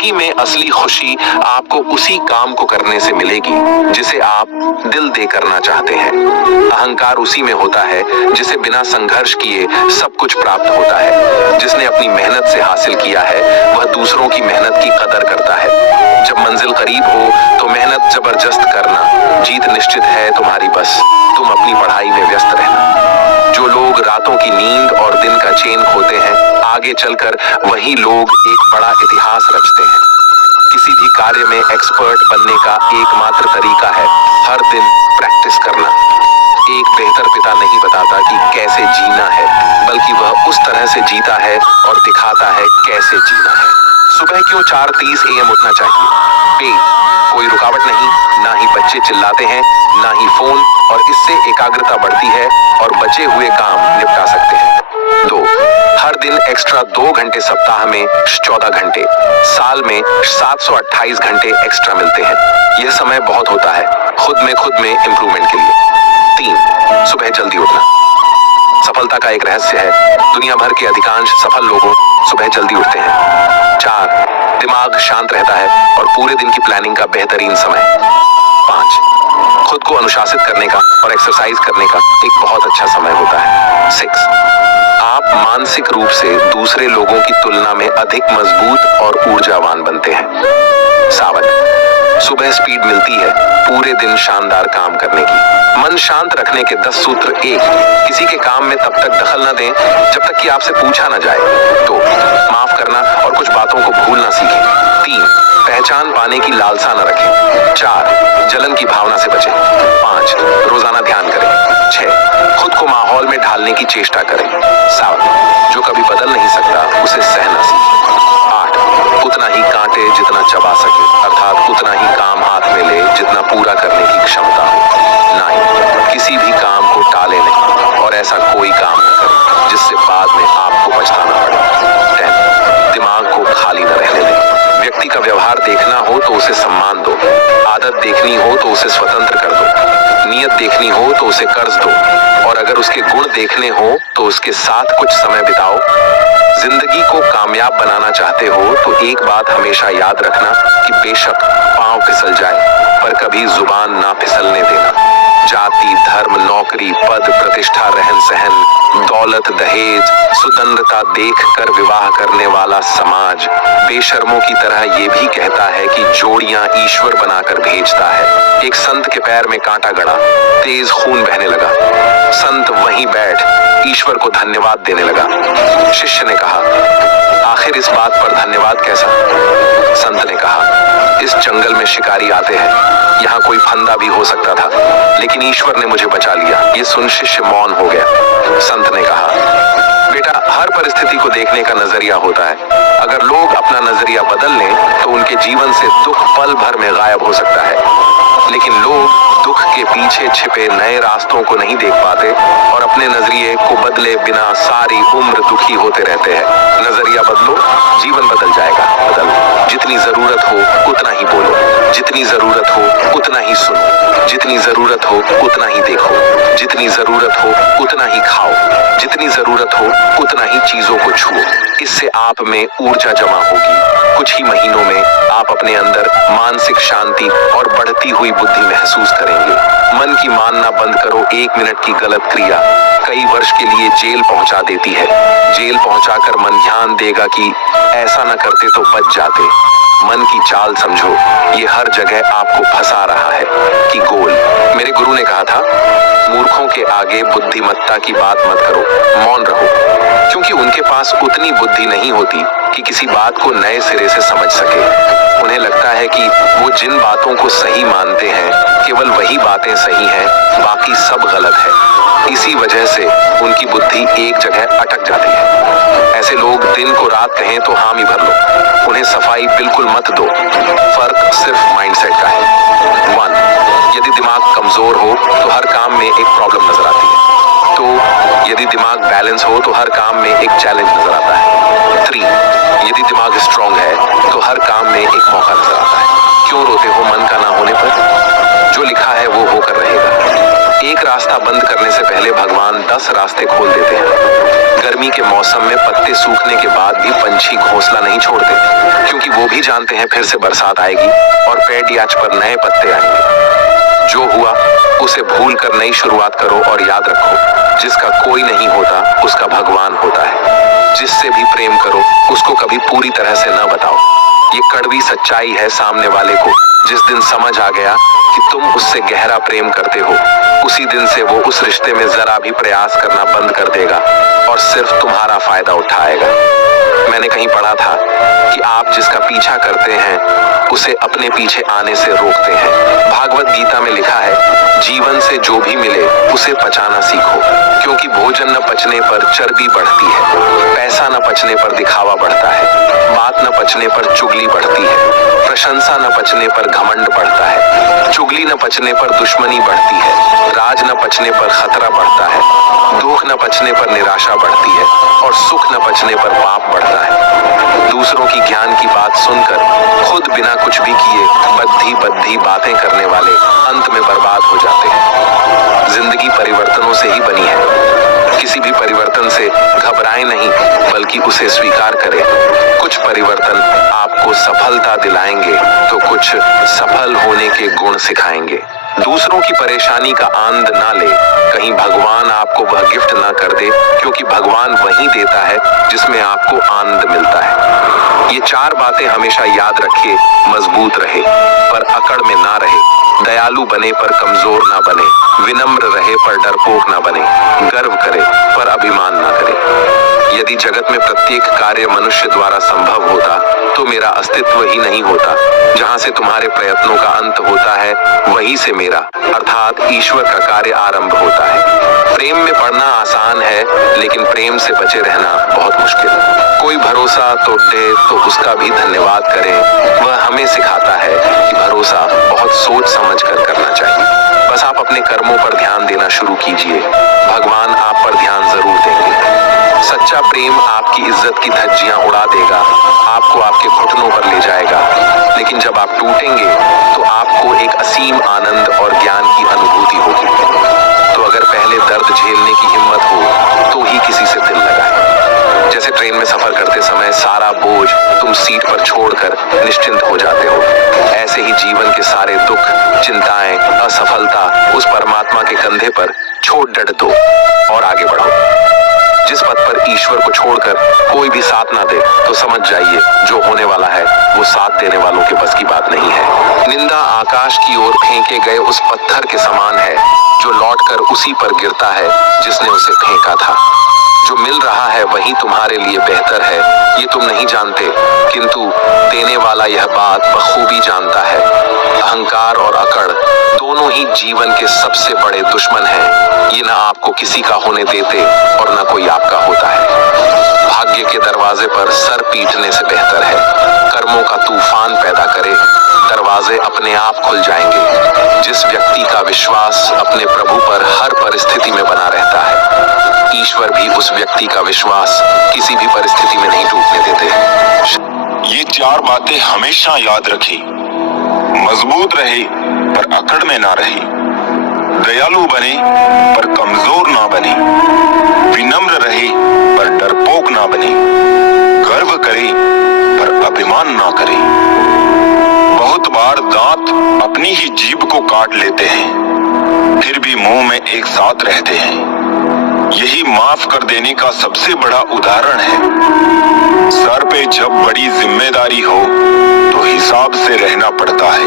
जिंदगी में असली खुशी आपको उसी काम को करने से मिलेगी जिसे आप दिल दे करना चाहते हैं। अहंकार उसी में होता है जिसे बिना संघर्ष किए सब कुछ प्राप्त होता है। जिसने अपनी मेहनत से हासिल किया है वह दूसरों की मेहनत की कदर करता है। जब मंजिल करीब हो तो मेहनत जबरदस्त करना, जीत निश्चित है तुम्हारी, बस तुम अपनी पढ़ाई में व्यस्त रहना। जो लोग रातों की नींद और दिन का चैन खोते हैं, आगे चलकर वही लोग एक बड़ा इतिहास रचते हैं। किसी भी कार्य में एक्सपर्ट बनने का एकमात्र तरीका है हर दिन प्रैक्टिस करना। एक बेहतर पिता नहीं बताता कि कैसे जीना है, बल्कि वह उस तरह से जीता है और दिखाता है कैसे जीना है। सुबह क्यों 4:30 AM उठना चाहिए? कोई रुकावट नहीं, ना ही बच्चे चिल्लाते हैं, ना ही फोन, और इससे एकाग्रता बढ़ती है और बचे हुए काम निपटा सकते हैं। 2. हर दिन एक्स्ट्रा 2 घंटे, सप्ताह में 14 घंटे, साल में 728 घंटे एक्स्ट्रा मिलते हैं। यह समय बहुत होता है खुद में इंप्रूवमेंट के लिए। 3. सुबह जल्दी उठना सफलता का एक रहस्य है। दुनिया भर के अधिकांश सफल लोगों सुबह जल्दी उठते हैं। 4. दिमाग शांत रहता है और पूरे दिन की प्लानिंग का बेहतरीन समय। 5. खुद को अनुशासित करने का और एक्सरसाइज करने का एक बहुत अच्छा समय होता है। 6. आप मानसिक रूप से दूसरे लोगों की तुलना में अधिक मजबूत और ऊर्जावान बनते हैं। 7. सुबह स्पीड मिलती है पूरे दिन शानदार काम करने की। मन शांत रखने के 10 सूत्र। 1. किसी के काम में तब तक दखल न दें जब तक कि आपसे पूछा न जाए। 2. माफ करना और कुछ बातों को भूलना सीखें। 3. पहचान पाने की लालसा न रखें। 4. जलन की भावना से बचें। 5. रोजाना ध्यान करें। 6. खुद को माहौल में ढालने की चेष्टा करें। 7. जो कभी बदल नहीं सकता उसे सहना सीखें। 8. उतना ही कांटे जितना चबा सके, अर्थात उतना ही काम हाथ में ले जितना पूरा करने की क्षमता हो। 9. किसी भी काम को टाले नहीं और ऐसा कोई काम न करें जिससे बाद में आपको पछताना पड़े। 10. दिमाग को खाली न रहने दें। व्यक्ति का व्यवहार देखना हो तो उसे सम्मान दो, आदत देखनी हो तो उसे स्वतंत्र कर दो, नियत देखनी हो तो उसे कर्ज दो, और अगर उसके गुण देखने हो तो उसके साथ कुछ समय बिताओ। जिंदगी को कामयाब बनाना चाहते हो तो एक बात हमेशा याद रखना कि बेशक पांव फिसल जाए पर कभी जुबान ना फिसलने देना। जाति, धर्म, नौकरी, पद, प्रतिष्ठा, रहन सहन, दौलत, दहेज, सुदंडता देख कर विवाह करने वाला समाज बेशर्मों की तरह ये भी कहता है कि जोड़ियां ईश्वर बनाकर भेजता है। एक संत के पैर में कांटा गड़ा, तेज खून बहने लगा। संत वहीं बैठ ईश्वर को धन्यवाद देने लगा। शिष्य ने कहा, आखिर इस बात पर धन्यवाद कैसा? संत ने कहा, इस जंगल में शिकारी आते हैं, यहाँ कोई फंदा भी हो सकता था, लेकिन ईश्वर ने मुझे बचा लिया। ये सुन शिष्य मौन हो गया। संत ने कहा, बेटा, हर परिस्थिति को देखने का नजरिया होता है। अगर लोग अपना नजरिया बदल लें तो उनके जीवन से दुख पल भर में गायब हो सकता है, लेकिन लोग दुख के पीछे छिपे नए रास्तों को नहीं देख पाते और अपने नजरिए को बदले बिना सारी उम्र दुखी होते रहते हैं। नजरिया बदलो, जीवन बदल जाएगा। बदलो। जितनी जरूरत हो उतना ही बोलो, जितनी जरूरत हो उतना ही सुनो, जितनी जरूरत हो उतना ही देखो, जितनी जरूरत हो उतना ही खाओ, जितनी जरूरत हो उतना ही चीजों को छुओ। इससे आप में ऊर्जा जमा होगी। कुछ ही महीनों में आप अपने अंदर मानसिक शांति और बढ़ती हुई बुद्धि महसूस करेंगे। मन की मानना बंद करो। 1 मिनट की गलत क्रिया कई वर्ष के लिए जेल पहुंचा देती है। जेल पहुंचाकर मन ध्यान देगा कि ऐसा न करते तो बच जाते। मन की चाल समझो, ये हर जगह आपको फंसा रहा है कि गोल। मेरे गुरु ने कहा था, मूर्खों के आगे बुद्धिमत्ता की बात मत करो, मौन रहो, क्योंकि उनके पास उतनी बुद्धि नहीं होती कि किसी बात को नए सिरे से समझ सके। उन्हें लगता है कि वो जिन बातों को सही मानते हैं केवल वही बातें सही हैं, बाकी सब गलत है। इसी वजह से उनकी बुद्धि एक जगह अटक जाती है। ऐसे लोग दिन को रात कहें तो हामी भर लो, उन्हें सफाई बिल्कुल मत दो। फर्क सिर्फ माइंडसेट का है। 1. यदि दिमाग कमजोर हो तो हर काम में एक प्रॉब्लम नजर आती है। 2. यदि दिमाग बैलेंस हो तो हर काम में एक चैलेंज नजर आता है। 3. यदि दिमाग स्ट्रांग है तो हर काम में एक मौका नजर आता है। क्यों रोते हो मन का ना होने पर? जो लिखा है वो होकर रहेगा। एक रास्ता बंद करने से पहले भगवान 10 रास्ते खोल देते हैं। गर्मी के मौसम में पत्ते सूखने के बाद भी पंछी घोंसला नहीं छोड़ते, क्योंकि वो भी जानते हैं फिर से बरसात आएगी और पेड़ याच पर नए पत्ते आएंगे। जो हुआ उसे भूल कर नई शुरुआत करो और याद रखो, जिसका कोई नहीं होता उसका भगवान होता है। जिससे भी प्रेम करो उसको कभी पूरी तरह से न बताओ। ये कड़वी सच्चाई है सामने वाले को जिस दिन समझ आ गया कि तुम उससे गहरा प्रेम करते हो, उसी दिन से वो उस रिश्ते में जरा भी प्रयास करना बंद कर देगा और सिर्फ तुम्हारा फायदा उठाएगा। मैंने कहीं पढ़ा था कि आप जिसका पीछा करते हैं उसे अपने पीछे आने से रोकते हैं। भागवत गीता में लिखा है, जीवन से जो भी मिले उसे पचाना सीखो, क्योंकि भोजन न पचने पर चर्बी बढ़ती है, पैसा न पचने पर दिखावा बढ़ता है, बात न पचने पर चुगली बढ़ती है, प्रशंसा न पचने पर घमंड बढ़ता है, चुगली न पचने पर दुश्मनी बढ़ती है, राज न पचने पर खतरा बढ़ता है, दुख न पचने पर निराशा बढ़ती है और सुख न पचने पर पाप बढ़ता है। दूसरों की ज्ञान की बात सुनकर खुद बिना कुछ भी किए बद्धी बातें करने वाले अंत में बर्बाद हो जाते हैं। जिंदगी परिवर्तनों से ही बनी है। किसी भी परिवर्तन से घबराएं नहीं, बल्कि उसे स्वीकार करें। कुछ परिवर्तन आपको सफलता दिलाएंगे तो कुछ सफल होने के गुण सिखाएंगे। दूसरों की परेशानी का आनंद ना ले, कहीं भगवान आपको वह गिफ्ट ना कर दे, क्योंकि भगवान वही देता है जिसमें आपको आनंद मिलता है। ये 4 बातें हमेशा याद रखिए। मजबूत रहे पर अकड़ में ना रहे, दयालु बने पर कमजोर ना बने, विनम्र रहे पर डरपोक ना बने, गर्व करे पर अभिमान ना करे। यदि जगत में प्रत्येक कार्य मनुष्य द्वारा संभव होता तो मेरा अस्तित्व ही नहीं होता। जहां से तुम्हारे प्रयत्नों का अंत होता है वहीं से मेरा अर्थात ईश्वर का कार्य आरंभ होता है। प्रेम में पड़ना आसान है, लेकिन प्रेम से बचे रहना बहुत मुश्किल। कोई भरोसा तोड़ दे तो उसका भी धन्यवाद करें। वह हमें सिखाता है कि भरोसा बहुत सोच समझ कर करना चाहिए। बस आप अपने कर्मों पर ध्यान देना शुरू कीजिए, भगवान आप पर ध्यान जरूर देंगे। सच्चा प्रेम आपकी इज्जत की धज्जियां उड़ा देगा, आपको आपके घुटनों पर ले जाएगा, लेकिन जब आप टूटेंगे तो आपको एक असीम आनंद और ज्ञान की अनुभूति होगी। तो अगर पहले दर्द झेलने की हिम्मत हो तो ही किसी से दिल लगाएं। जैसे ट्रेन में सफर करते समय सारा बोझ तुम सीट पर छोड़कर निश्चिंत हो जाते हो, ऐसे ही जीवन के सारे दुख, चिंताएं, असफलता उस परमात्मा के कंधे पर छोड़ डट दो और आगे बढ़ो। जिस पथ पर ईश्वर को छोड़कर कोई भी साथ ना दे तो समझ जाइए जो होने वाला है वो साथ देने वालों के बस की बात नहीं है। निंदा आकाश की ओर फेंके गए उस पत्थर के समान है जो लौटकर उसी पर गिरता है जिसने उसे फेंका था। जो मिल रहा है वही तुम्हारे लिए बेहतर है, ये तुम नहीं जानते, किंतु देने वाला यह बात बखूबी जानता है। अहंकार और अकड़ दोनों ही जीवन के सबसे बड़े दुश्मन हैं। ये ना आपको किसी का होने देते और ना कोई आपका होता है। भाग्य के दरवाजे पर सर पीटने से बेहतर है कर्मों का तूफान पैदा करे, दरवाजे अपने आप खुल जाएंगे। जिस व्यक्ति का विश्वास अपने प्रभु पर हर परिस्थिति में बना रहता है, ईश्वर भी उस व्यक्ति का विश्वास किसी भी परिस्थिति में नहीं टूटने देते। ये 4 बातें हमेशा याद रखी। मजबूत रहे पर अकड़ में ना रहे, दयालु बने पर कमजोर ना बने, विनम्र रहे पर डरपोक ना बने, गर्व करे पर अभिमान ना करे। बहुत बार दांत अपनी ही जीभ को काट लेते हैं, फिर भी मुंह में एक साथ रहते हैं। यही माफ कर देने का सबसे बड़ा उदाहरण है। सर पे जब बड़ी जिम्मेदारी हो तो हिसाब से रहना पड़ता है,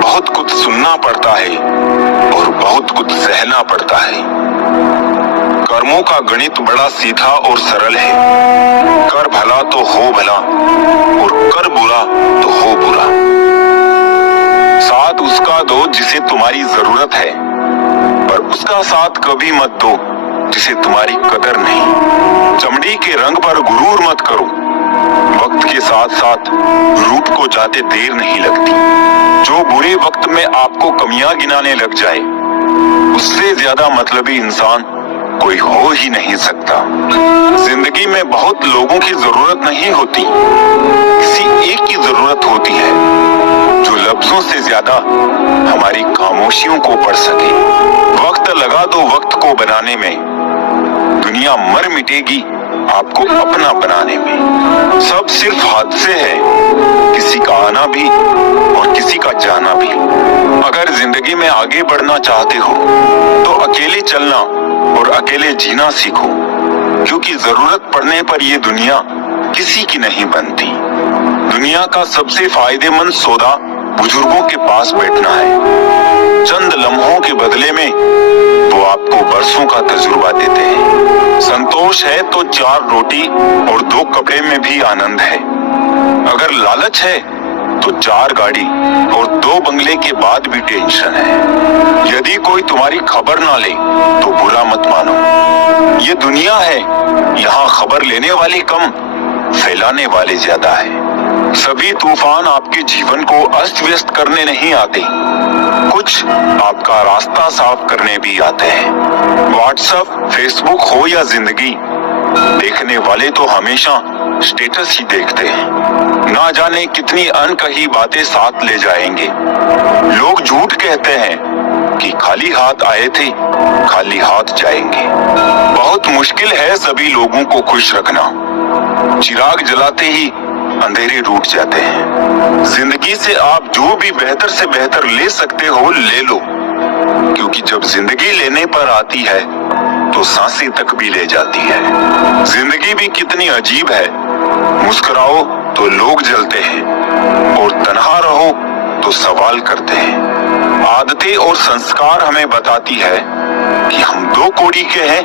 बहुत कुछ सुनना पड़ता है और बहुत कुछ सहना पड़ता है। कर्मों का गणित बड़ा सीधा और सरल है। कर भला तो हो भला और कर बुरा तो हो बुरा। साथ उसका दो जिसे तुम्हारी जरूरत है, पर उसका साथ कभी मत दो जिसे तुम्हारी कदर नहीं। चमड़ी के रंग पर गुरूर मत करो, वक्त के साथ साथ रूप को जाते देर नहीं लगती। जो बुरे वक्त में आपको कमियां गिनाने लग जाए, उससे ज्यादा मतलबी इंसान कोई हो ही नहीं सकता। जिंदगी में बहुत लोगों की जरूरत नहीं होती, किसी एक की जरूरत होती है जो लफ्जों से ज्यादा ज्यादा हमारी खामोशियों को पढ़ सके। वक्त लगा दो वक्त को बनाने में, दुनिया मर मिटेगी आपको अपना बनाने में। सब सिर्फ हादसे हैं, किसी का आना भी और किसी का जाना भी। अगर जिंदगी में आगे बढ़ना चाहते हो तो अकेले चलना और अकेले जीना सीखो, क्योंकि जरूरत पड़ने पर ये दुनिया किसी की नहीं बनती। दुनिया का सबसे फायदेमंद सौदा बुजुर्गों के पास बैठना है। चंद लम्हों के बदले में वो आपको बरसों का तजुर्बा देते हैं। संतोष है तो 4 रोटी और 2 कपड़े में भी आनंद है। अगर लालच है तो 4 गाड़ी और 2 बंगले के बाद भी टेंशन है। यदि कोई तुम्हारी खबर ना ले तो बुरा मत मानो। ये दुनिया है, यहाँ खबर लेने वाले कम, फैलाने वाले ज्यादा है। सभी तूफान आपके जीवन को अस्त व्यस्त करने नहीं आते, कुछ आपका रास्ता साफ करने भी आते हैं। व्हाट्सएप, फेसबुक हो या जिंदगी, देखने वाले तो हमेशा स्टेटस ही देखते हैं। ना जाने कितनी अनकही बातें साथ ले जाएंगे। लोग झूठ कहते हैं कि खाली हाथ आए थे, खाली हाथ जाएंगे। बहुत मुश्किल है सभी लोगों को खुश रखना। चिराग जलाते ही अंधेरे रूठ जाते हैं। जिंदगी से आप जो भी बेहतर से बेहतर ले सकते हो ले लो, क्योंकि जब जिंदगी लेने पर आती है तो सांसें तक भी ले जाती है। जिंदगी भी कितनी अजीब है, मुस्कुराओ तो लोग जलते हैं और तन्हा रहो तो सवाल करते हैं। आदतें और संस्कार हमें बताती है कि हम 2 कौड़ी के हैं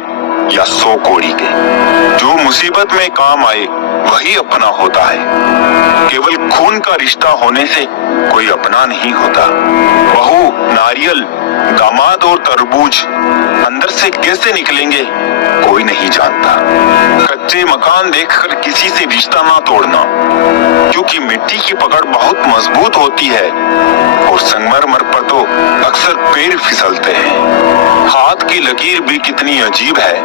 या 100 कौड़ी के। जो मुसीबत में काम आए वही अपना होता है। केवल खून का रिश्ता होने से कोई अपना नहीं होता। बहू, नारियल, दामाद और तरबूज अंदर से कैसे निकलेंगे कोई नहीं जानता। कच्चे मकान देखकर किसी से रिश्ता ना तोड़ना, क्योंकि मिट्टी की पकड़ बहुत मजबूत होती है और संगमरमर पर तो अक्सर पैर फिसलते हैं। हाथ की लकीर भी कितनी अजीब है,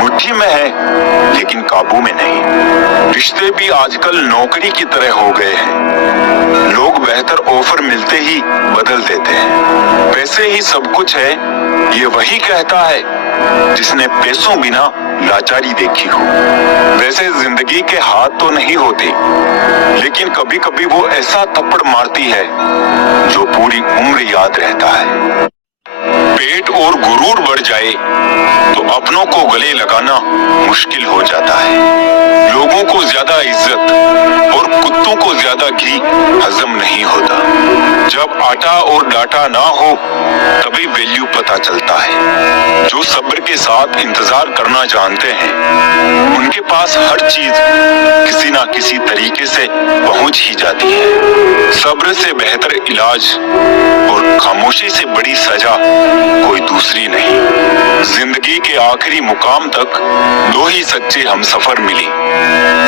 मुट्ठी में है लेकिन काबू में नहीं। रिश्ते भी आजकल नौकरी की तरह हो गए हैं। लोग बेहतर ऑफर मिलते ही बदल देते हैं। पैसे ही सब कुछ है, ये वही कहता है जिसने पैसों बिना लाचारी देखी हो। वैसे जिंदगी के हाथ तो नहीं होते, लेकिन कभी कभी वो ऐसा थप्पड़ मारती है जो पूरी उम्र याद रहता है। पेट और गुरूर बढ़ जाए तो अपनों को गले लगाना मुश्किल हो जाता है। लोगों को ज्यादा इज्जत और कुत्तों को ज्यादा घी हजम नहीं होता। जब आटा और डाटा ना हो तभी वैल्यू पता चलता है। जो सब्र के साथ इंतजार करना जानते हैं उनके पास हर चीज किसी ना किसी तरीके से पहुंच ही जाती है। सब्र से बेहतर इलाज और खामोशी से बड़ी सजा कोई दूसरी नहीं। जिंदगी के आखिरी मुकाम तक 2 ही सच्चे हमसफर मिले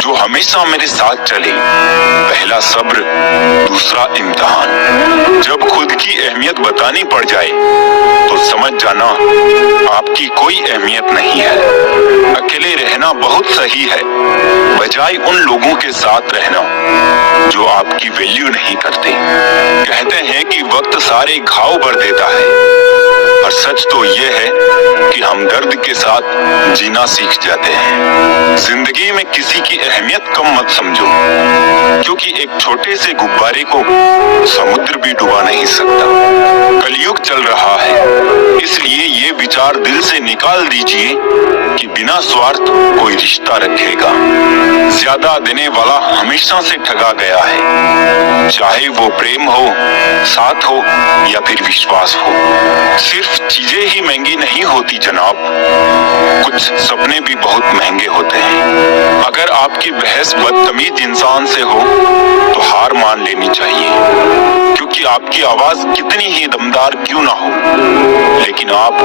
जो हमेशा मेरे साथ चले। पहला सब्र, दूसरा इम्तिहान। जब खुद की अहमियत बतानी पड़ जाए तो समझ जाना आपकी कोई अहमियत नहीं है। अकेले रहना बहुत सही है, बजाय उन लोगों के साथ रहना जो आपकी वैल्यू नहीं करते। कहते हैं कि वक्त सारे घाव भर देता है, और सच तो ये है कि हम दर्द के साथ जीना सीख जाते हैं। जिंदगी में किसी की अहमियत कम मत समझो, क्योंकि एक छोटे से गुब्बारे को समुद्र भी डुबा नहीं सकता। कलयुग चल रहा है, इसलिए ये विचार दिल से निकाल दीजिए कि बिना स्वार्थ कोई रिश्ता रखेगा। ज्यादा देने वाला हमेशा से ठगा गया है, चाहे वो प्रेम हो, साथ हो या फिर विश्वास हो। सिर्फ चीजें ही महंगी नहीं होती जनाब, कुछ सपने भी बहुत महंगे होते हैं। अगर आपकी बहस बदतमीज इंसान से हो तो हार मान लेनी चाहिए, क्योंकि आपकी आवाज कितनी ही दमदार क्यों ना हो, लेकिन आप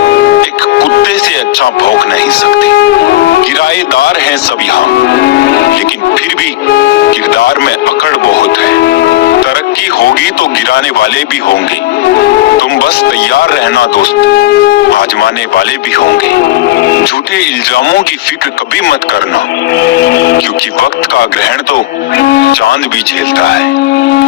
एक कुत्ते से अच्छा भौंक नहीं सकते। किराएदार हैं सब यहाँ, लेकिन फिर भी किरदार में अकड़ बहुत है। तरक्की होगी तो गिराने वाले भी होंगे, तुम बस तैयार रहना दोस्त, आजमाने वाले भी होंगे। झूठे इल्जामों की फिक्र कभी मत करना, क्योंकि वक्त का ग्रहण तो चांद भी झेलता है।